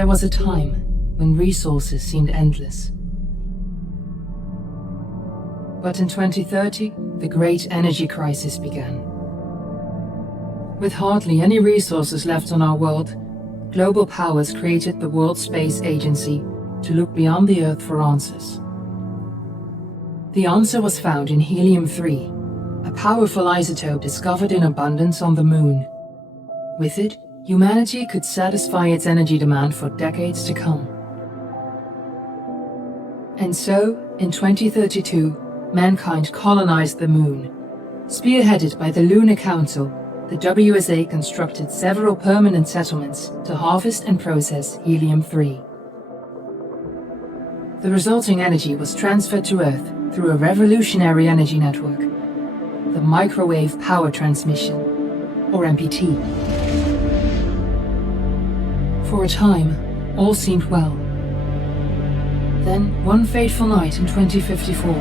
There was a time when resources seemed endless. But in 2030, the great energy crisis began. With hardly any resources left on our world, global powers created the World Space Agency to look beyond the Earth for answers. The answer was found in helium-3, a powerful isotope discovered in abundance on the Moon. With it, humanity could satisfy its energy demand for decades to come. And so, in 2032, mankind colonized the Moon. Spearheaded by the Lunar Council, the WSA constructed several permanent settlements to harvest and process helium-3. The resulting energy was transferred to Earth through a revolutionary energy network, the Microwave Power Transmission, or MPT. For a time, all seemed well. Then, one fateful night in 2054,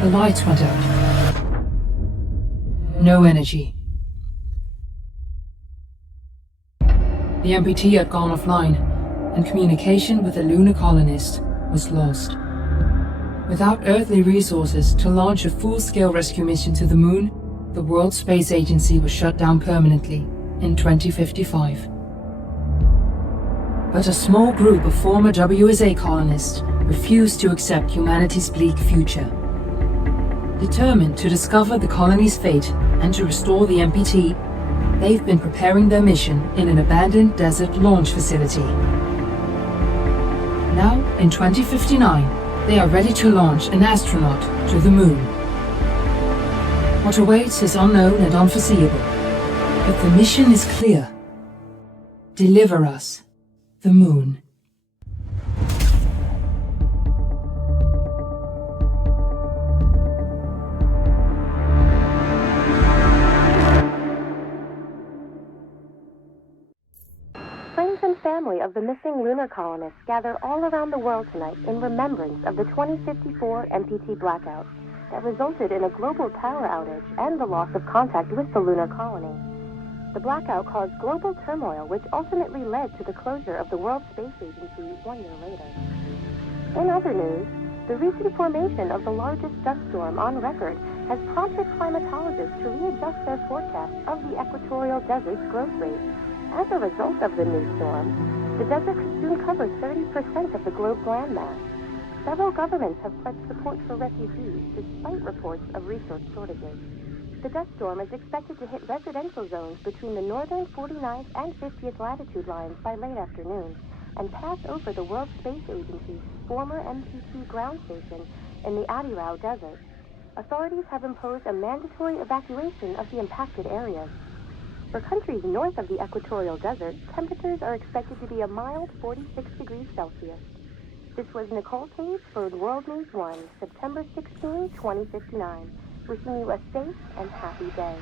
the lights went out. No energy. The MPT had gone offline, and communication with the lunar colonist was lost. Without earthly resources to launch a full-scale rescue mission to the Moon, the World Space Agency was shut down permanently in 2055. But a small group of former WSA colonists refused to accept humanity's bleak future. Determined to discover the colony's fate and to restore the MPT, they've been preparing their mission in an abandoned desert launch facility. Now, in 2059, they are ready to launch an astronaut to the Moon. What awaits is unknown and unforeseeable, but the mission is clear. Deliver us the Moon. Friends and family of the missing lunar colonists gather all around the world tonight in remembrance of the 2054 MPT blackout that resulted in a global power outage and the loss of contact with the lunar colony. The blackout caused global turmoil, which ultimately led to the closure of the World Space Agency 1 year later. In other news, the recent formation of the largest dust storm on record has prompted climatologists to readjust their forecasts of the equatorial desert's growth rate. As a result of the new storm, the desert could soon cover 30% of the globe's landmass. Several governments have pledged support for refugees, despite reports of resource shortages. The dust storm is expected to hit residential zones between the northern 49th and 50th latitude lines by late afternoon and pass over the World Space Agency's former MPT ground station in the Adirau Desert. Authorities have imposed a mandatory evacuation of the impacted areas. For countries north of the equatorial desert, temperatures are expected to be a mild 46 degrees Celsius. This was Nicole Cage for World News 1, September 16, 2059. Wishing you a safe and happy day.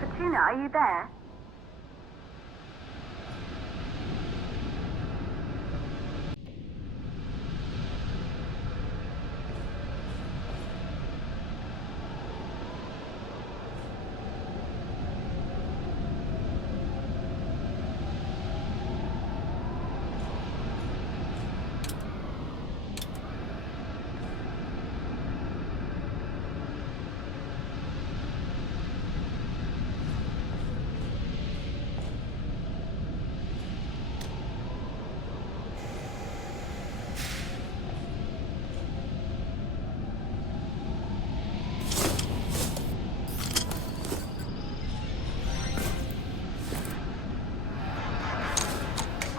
Katrina, are you there?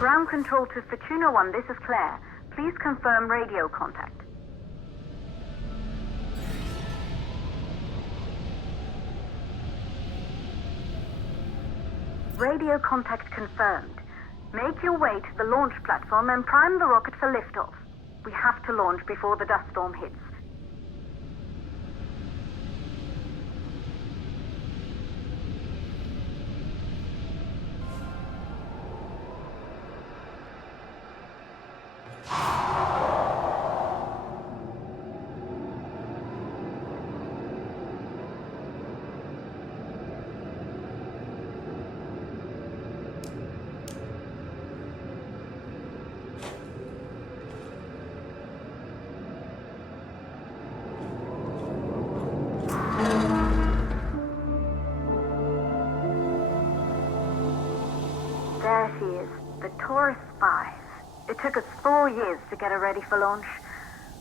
Ground control to Fortuna 1, this is Claire. Please confirm radio contact. Radio contact confirmed. Make your way to the launch platform and prime the rocket for liftoff. We have to launch before the dust storm hits. There she is, the Taurus 5. It took us 4 years to get her ready for launch.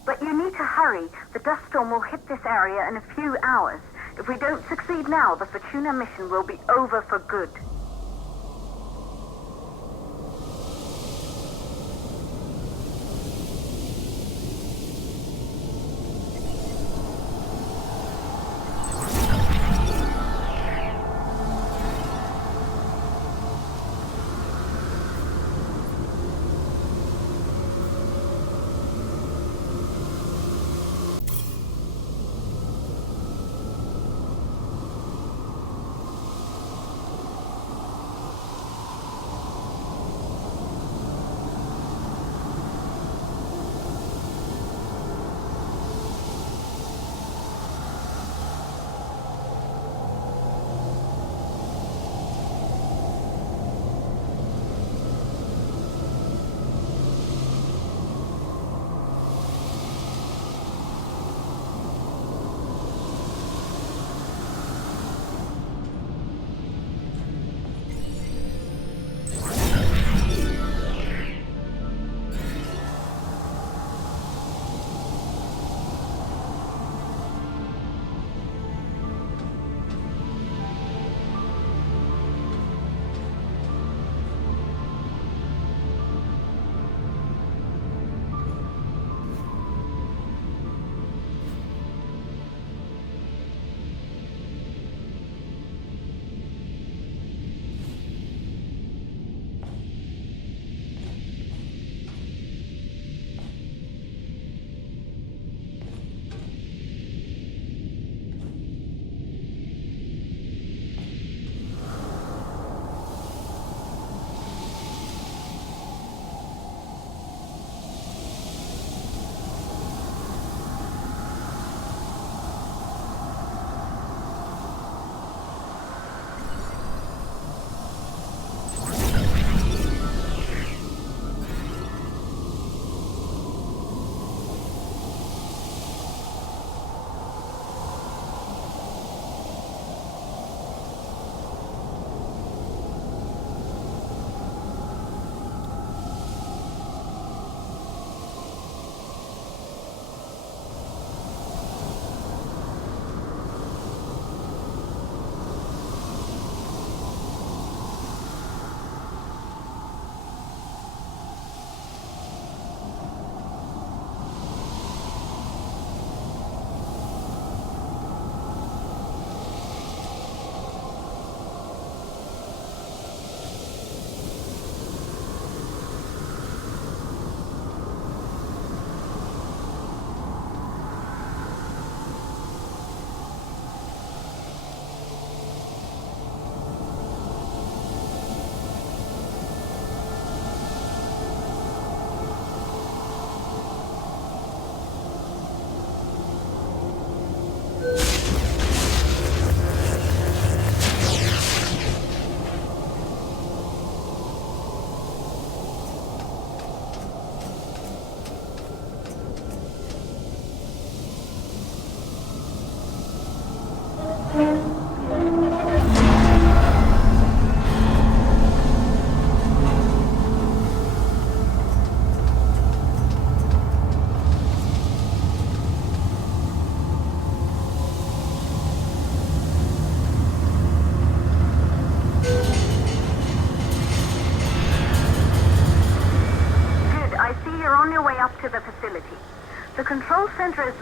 But you need to hurry. The dust storm will hit this area in a few hours. If we don't succeed now, the Fortuna mission will be over for good.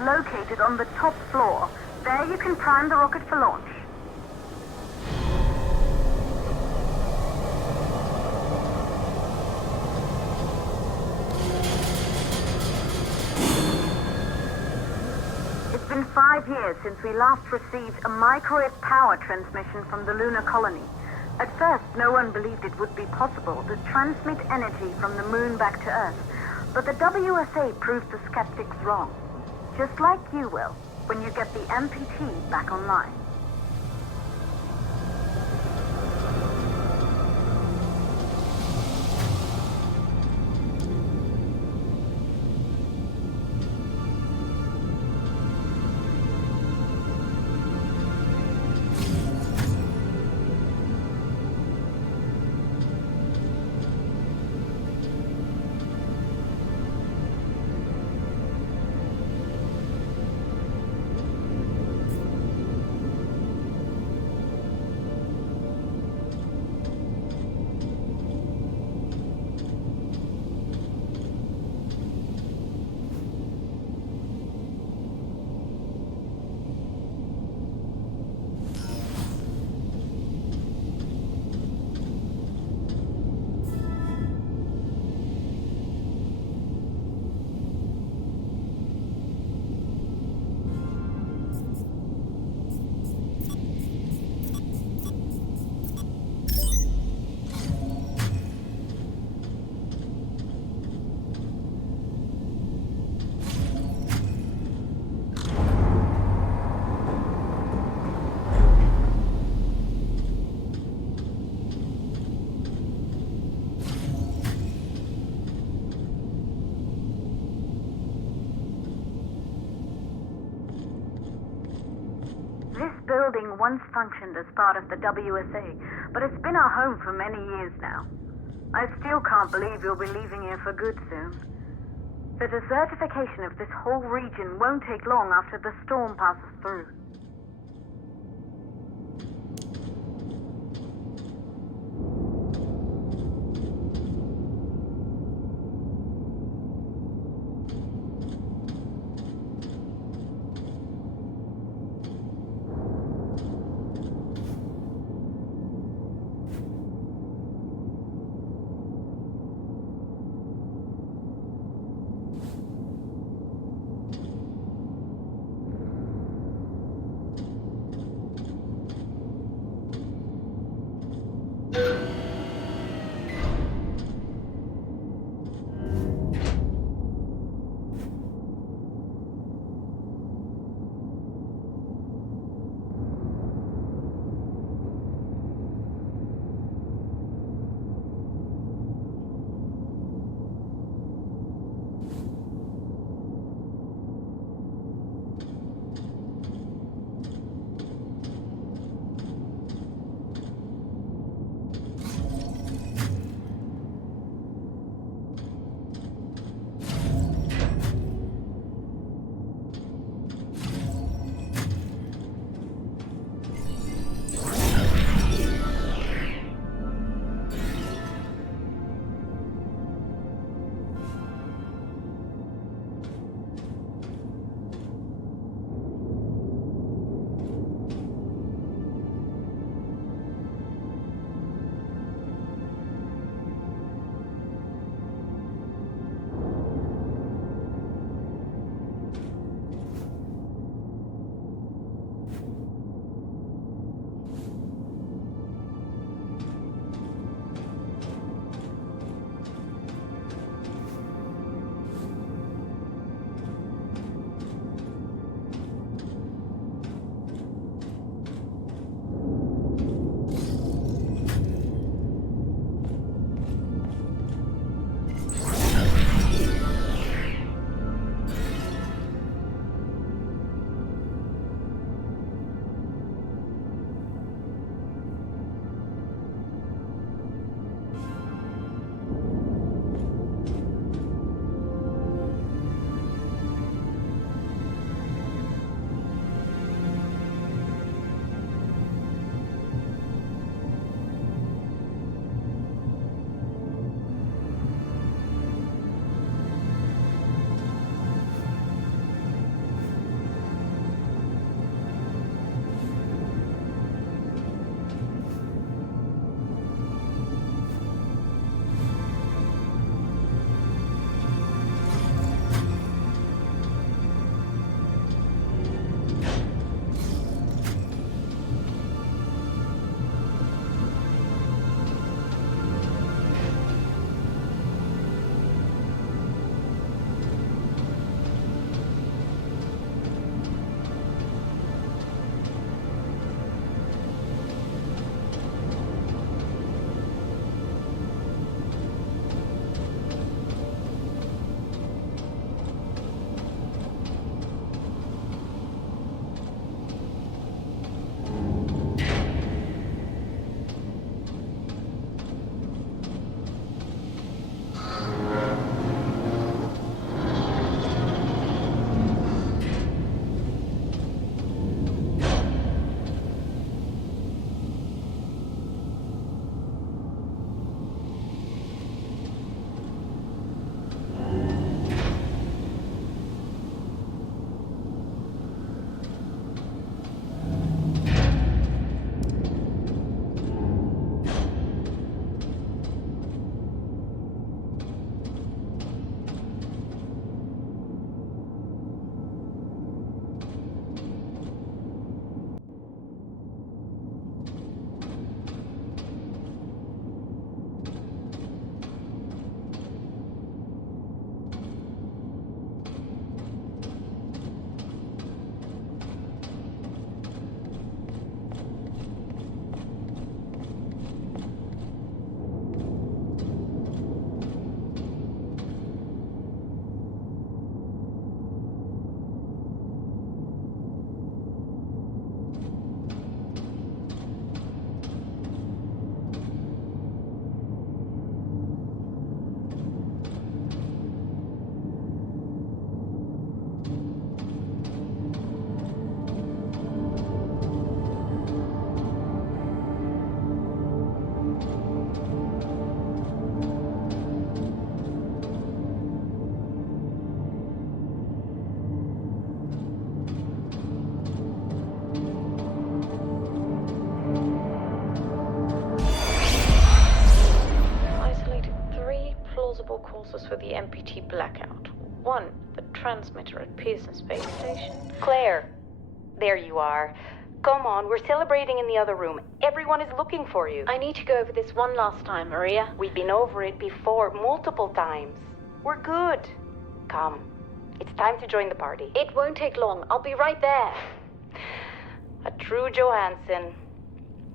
located on the top floor. There you can prime the rocket for launch. It's been 5 years since we last received a microwave power transmission from the lunar colony. At first, no one believed it would be possible to transmit energy from the moon back to Earth, but the WSA proved the skeptics wrong. Just like you will, when you get the MPT back online. This building once functioned as part of the WSA, but it's been our home for many years now. I still can't believe you'll be leaving here for good soon. The desertification of this whole region won't take long after the storm passes through. sources for the MPT blackout. One, the transmitter at Pearson Space Station. Claire, there you are. Come on, we're celebrating in the other room. Everyone is looking for you. I need to go over this one last time, Maria. We've been over it before, multiple times. We're good. Come, it's time to join the party. It won't take long. I'll be right there. A true Johansson.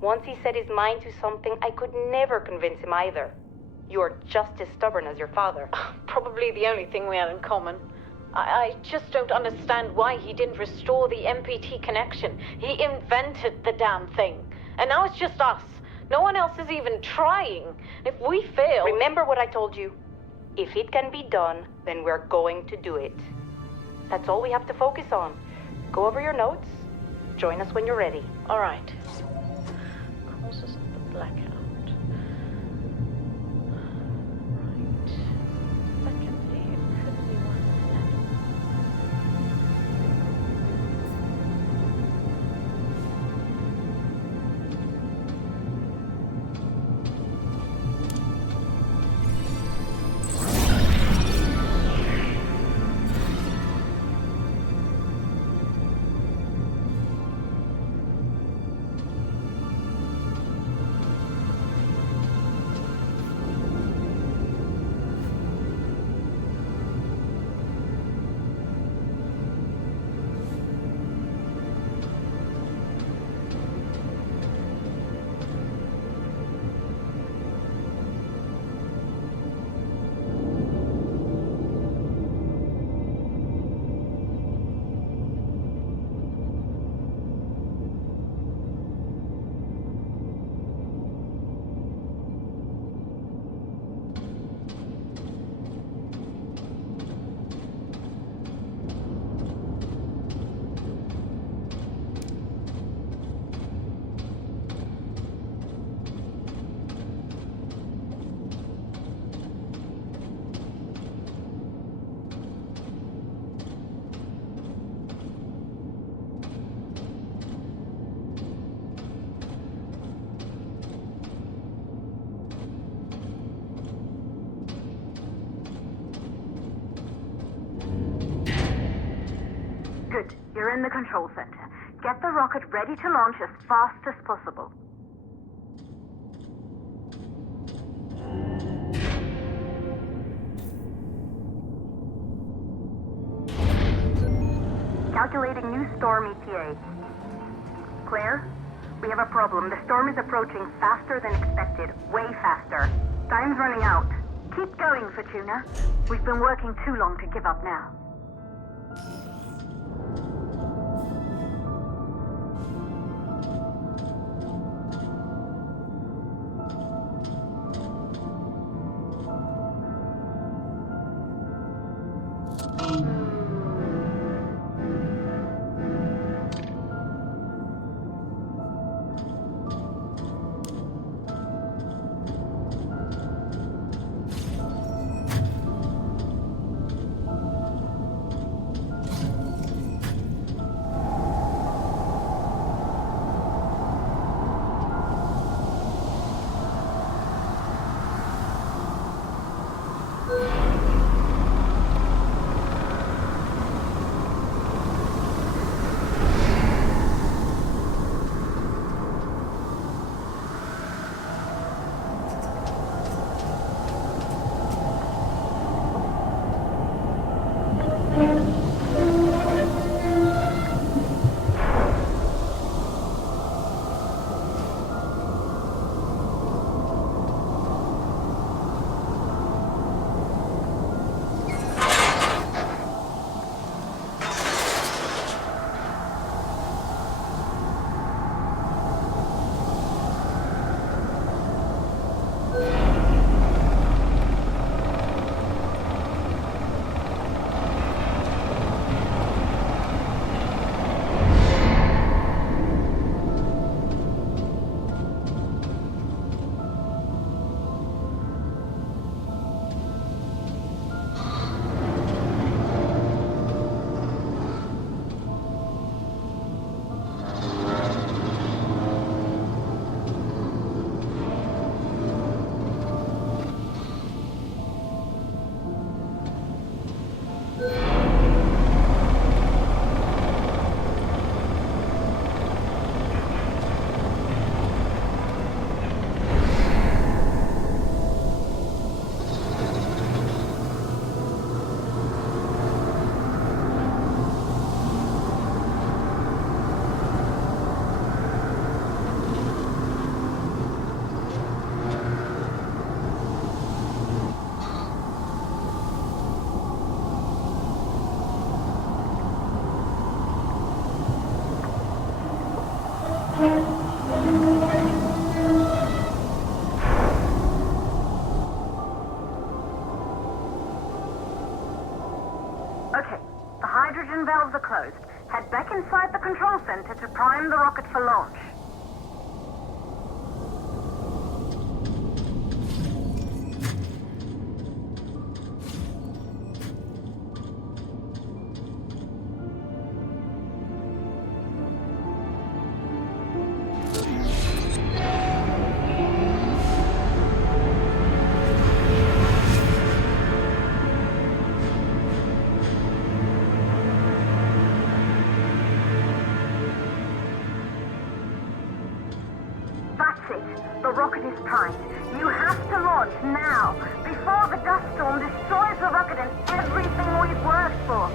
Once he set his mind to something, I could never convince him either. You're just as stubborn as your father. Probably the only thing we have in common. I just don't understand why he didn't restore the MPT connection. He invented the damn thing. And now it's just us. No one else is even trying. If we fail... Remember what I told you. If it can be done, then we're going to do it. That's all we have to focus on. Go over your notes. Join us when you're ready. All right. Causes of the blackout. Right. Secondly, it could be one Good. You're in the control center. Get the rocket ready to launch as fast as possible. Calculating new storm ETA. Claire, we have a problem. The storm is approaching faster than expected. Way faster. Time's running out. Keep going, Fortuna. We've been working too long to give up now. Okay, the hydrogen valves are closed. Head back inside the control center to prime the rocket for launch. The rocket is primed. You have to launch now, before the dust storm destroys the rocket and everything we've worked for.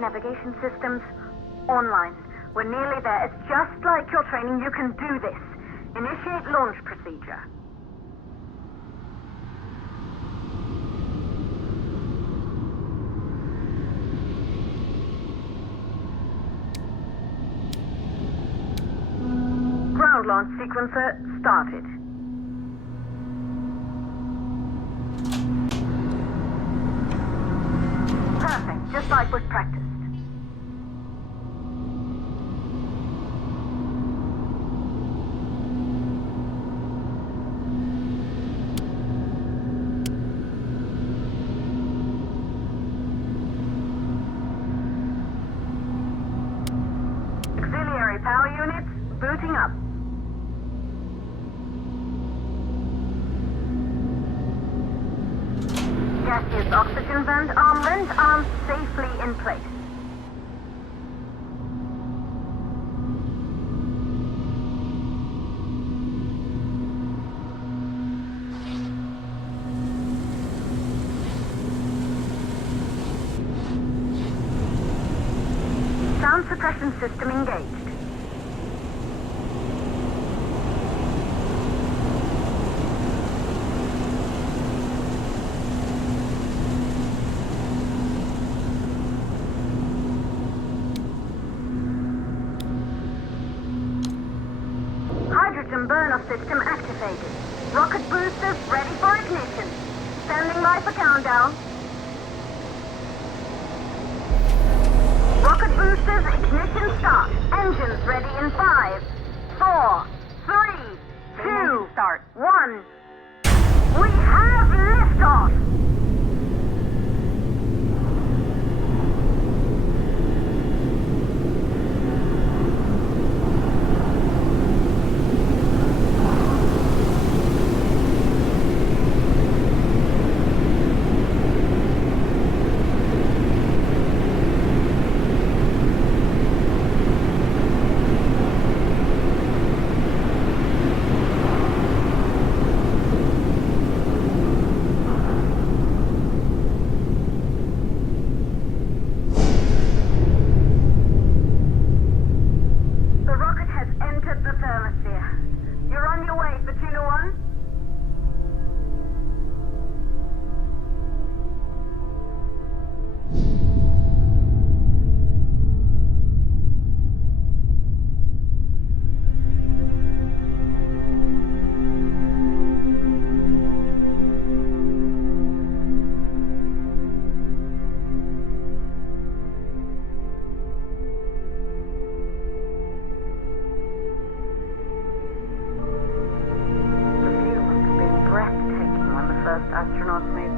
Navigation systems online. We're nearly there. It's just like your training. You can do this. Initiate launch procedure. Ground launch sequencer started. Perfect, just like was practiced. Auxiliary power units booting up. Gaseous oxygen vent arms safely in place. Sound suppression system engaged. Hydrogen burn-off system activated. Rocket boosters ready for ignition. Standing by for countdown. Rocket boosters ignition start. Engines ready in 5, 4, 3, 2, start. 1. We have liftoff!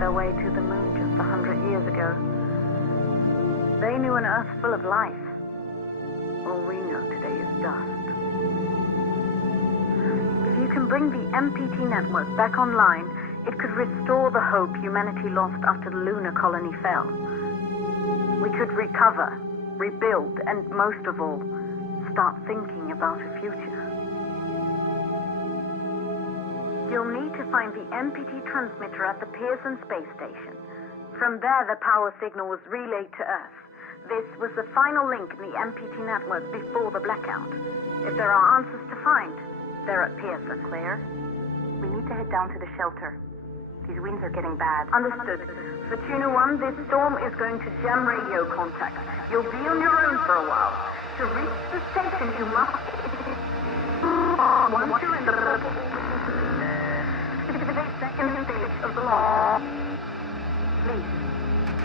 their way to the moon just 100 years ago. They knew an Earth full of life. All we know today is dust. If you can bring the MPT network back online, it could restore the hope humanity lost after the lunar colony fell. We could recover, rebuild, and most of all, start thinking about a future. You'll need to find the MPT transmitter at the Pearson space station. From there, the power signal was relayed to Earth. This was the final link in the MPT network before the blackout. If there are answers to find, they're at Pearson. Claire, we need to head down to the shelter. These winds are getting bad. Understood. For Tuna 1, this storm is going to jam radio contact. You'll be on your own for a while. To reach the station, you must... Once you're in the second stage of the launch, please,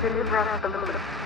deliver us the moon.